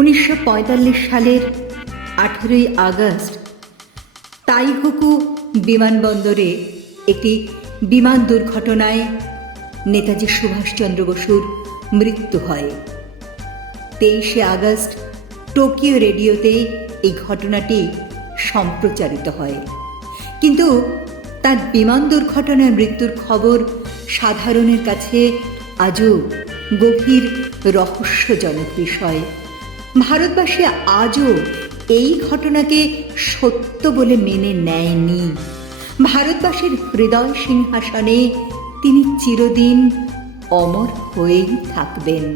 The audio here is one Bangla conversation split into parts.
1945 সালের 18ই আগস্ট তাইহুকু বিমানবন্দরে একটি বিমান দুর্ঘটনায় নেতাজি সুভাষচন্দ্র বসুর মৃত্যু হয়। 23শে আগস্ট টোকিও রেডিওতে এই ঘটনাটি সম্প্রচারিত হয়, কিন্তু তার বিমান দুর্ঘটনায় মৃত্যুর খবর সাধারণের কাছে আজও গভীর রহস্যজনক বিষয়। ভারতবাসী আজও এই ঘটনাকে সত্য বলে মেনে নেয়নি। ভারতবাসীর হৃদয় সিংহাসনে তিনি চিরদিন অমর হয়েই থাকবেন।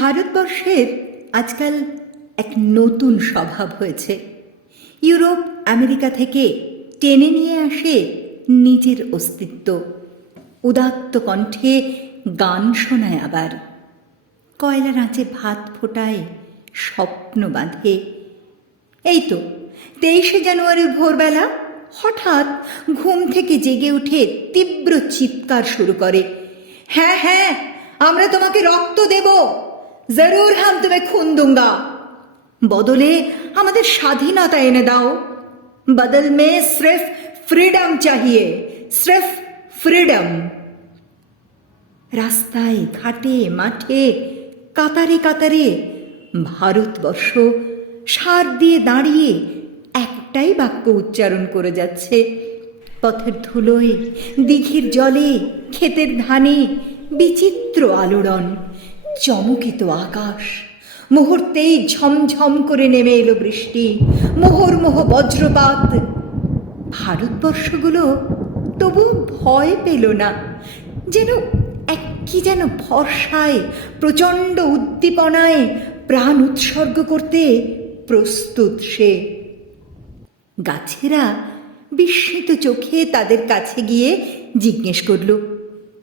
ভারতবর্ষের আজকাল এক নতুন স্বভাব হয়েছে। ইউরোপ আমেরিকা থেকে টেনে নিয়ে আসে নিজের অস্তিত্ব, উদাত্ত কণ্ঠে গান শোনায়, আবার কয়লার আঁচে ভাত ফোটায়, স্বপ্ন বাঁধে। এই তো 23শে জানুয়ারির ভোরবেলা হঠাৎ ঘুম থেকে জেগে উঠে তীব্র চিৎকার শুরু করে, হ্যাঁ হ্যাঁ, আমরা তোমাকে রক্ত দেব, জরুর হাম তুমি খুন দুঙ্গা, বদলে আমাদের স্বাধীনতা এনে দাও, বদল মে সির্ফ ফ্রিডম চাহিয়ে, সির্ফ ফ্রিডম। রাস্তায় ঘাটে মাঠে কাতারে কাতারে ভারতবর্ষ সার দিয়ে দাঁড়িয়ে একটাই বাক্য উচ্চারণ করে যাচ্ছে। পথের ধুলোয়, দিঘির জলে, ক্ষেতের ধানে বিচিত্র আলোড়ন, চমকিত আকাশ, মুহূর্তেই ঝমঝম করে নেমে এলো বৃষ্টি, মুহুর্মুহ বজ্রপাত। ভারতবর্ষগুলো তবু ভয় পেল না, যেন কি যেন ভরসায়, প্রচণ্ড উদ্দীপনায় প্রাণ উৎসর্গ করতে প্রস্তুত সে। গাছেরা বিস্মিত চোখে তাদের কাছে গিয়ে জিজ্ঞেস করল,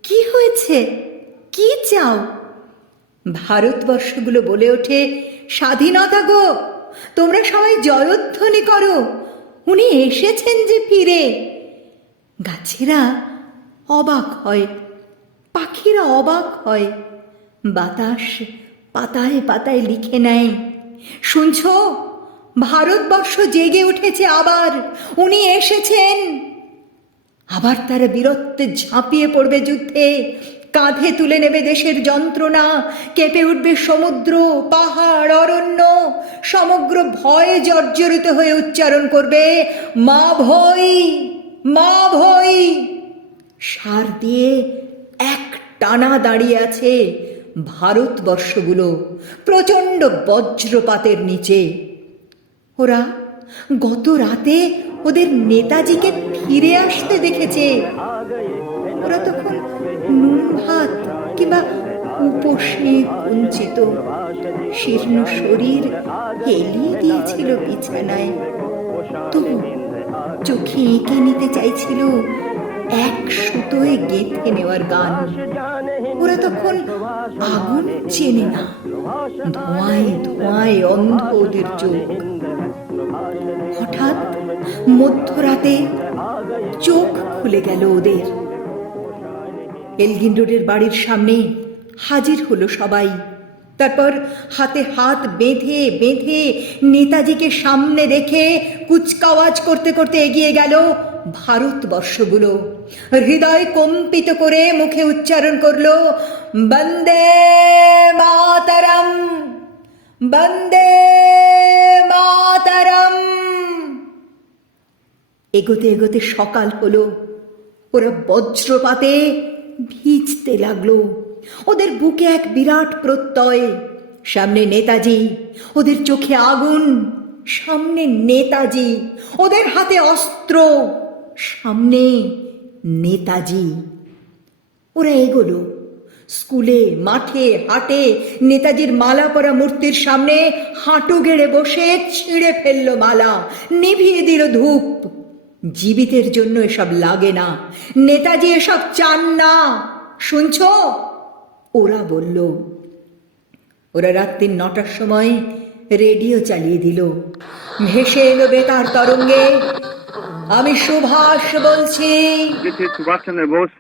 কি হয়েছে, কি চাও? ভারতবর্ষগুলো বলে ওঠে, স্বাধীনতা গো, তোমরা সবাই জয়ধ্বনি করো, উনি এসেছেন যে ফিরে। গাছেরা অবাক হয়, পাখিরা অবাক হয়, বাতাস পাতায় পাতায় লিখে নেয়, শুনছ, ভারতবর্ষ জেগে উঠেছে আবার, উনি এসেছেন। আবার তারা বীরত্বে ঝাঁপিয়ে পড়বে যুদ্ধে, কাঁধে তুলে নেবে দেশের যন্ত্রণা, কেঁপে উঠবে সমুদ্র, পাহাড়, অরণ্য, সমগ্র ভয়ে জর্জরিত হয়ে উচ্চারণ করবে, মা ভৈ, মা ভৈ। সার দিয়ে এক টানা দাঁড়িয়ে আছে ভারতবর্ষগুলো প্রচণ্ড বজ্রপাতের নিচে। ওরা গত রাতে ওদের নেতাজিকে ফিরে আসতে দেখেছে। ওরা তখন নুন ভাত কিংবা উপোসে বঞ্চিত, শীর্ণ শরীর হেলিয়ে দিয়েছিল বিছানায়, তবু চোখে এঁকে নিতে চাইছিল এক সুতোয় গেঁথে নেওয়ার গান। ওরা তখন আগুন চেনে না, ধোঁয়ায় ধোঁয়ায় অন্ধ ওদের চোখ। হঠাৎ মধ্যরাতে চোখ খুলে গেল ওদের। এলগিন রোডের বাড়ির সামনে হাজির হলো সবাই। তারপর হাতে হাত বেঁধে বেঁধে নেতাজিকে সামনে রেখে কুচকাওয়াজ করতে করতে এগিয়ে গেল ভারতবর্ষগুলো। হৃদয় কম্পিত করে মুখে উচ্চারণ করল, বন্দে মাতরম, বন্দে মাতরম। এগোতে এগোতে সকাল হলো। ওরা বজ্রপাতে ভিজতে লাগলো। ওদের বুকে এক বিরাট প্রত্যয়, সামনে নেতাজি, ওদের চোখে আগুন, সামনে নেতাজি, ওদের হাতে অস্ত্র, সামনে নেতাজি। ওরা এগোলো, স্কুলে, মাঠে, হাটে নেতাজির মালা পরা মূর্তির সামনে হাঁটু গেড়ে বসে ছিঁড়ে ফেললো মালা, নিভিয়ে দিল ধূপ। জীবিতের জন্য এসব লাগে না, নেতাজি এসব চান না, শুনছ? ওরা বলল। ওরা রাত্রি 9টার সময় রেডিও চালিয়ে দিল। ভেসে এলো বেতার তরঙ্গে, আমি সুভাষ বলছি। This is Subhash Chandra Bose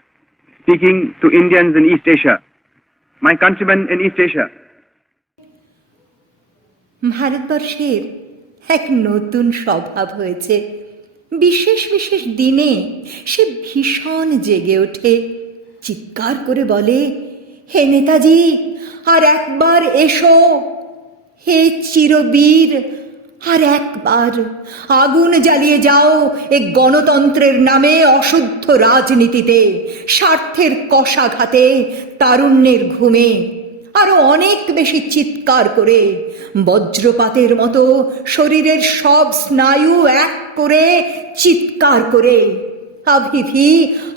speaking to Indians in East Asia. My countrymen in East Asia. ভারতবর্ষের এক নতুন স্বভাব হয়েছে। বিশেষ বিশেষ দিনে সে ভীষণ জেগে ওঠে, চিৎকার করে বলে, হে নেতাজি, আর একবার এসো। হে চিরবীর, আর একবার আগুন জ্বালিয়ে যাও এ গণতন্ত্রের নামে অশুদ্ধ রাজনীতিতে, স্বার্থের কষাঘাতে, তারুণ্যের ঘুমে। আরো অনেক বেশি চিৎকার করে, বজ্রপাতের মতো শরীরের সব স্নায়ু এক করে চিৎকার করে, अभी भी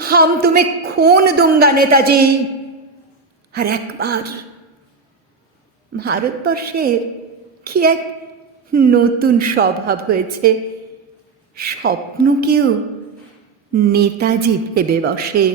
हम तुम्हें खून दूंगा নেতাজি। আর একবার ভারতবর্ষের কি এক নতুন স্বভাব হয়েছে, স্বপ্নকেও নেতাজি ভেবে বসে।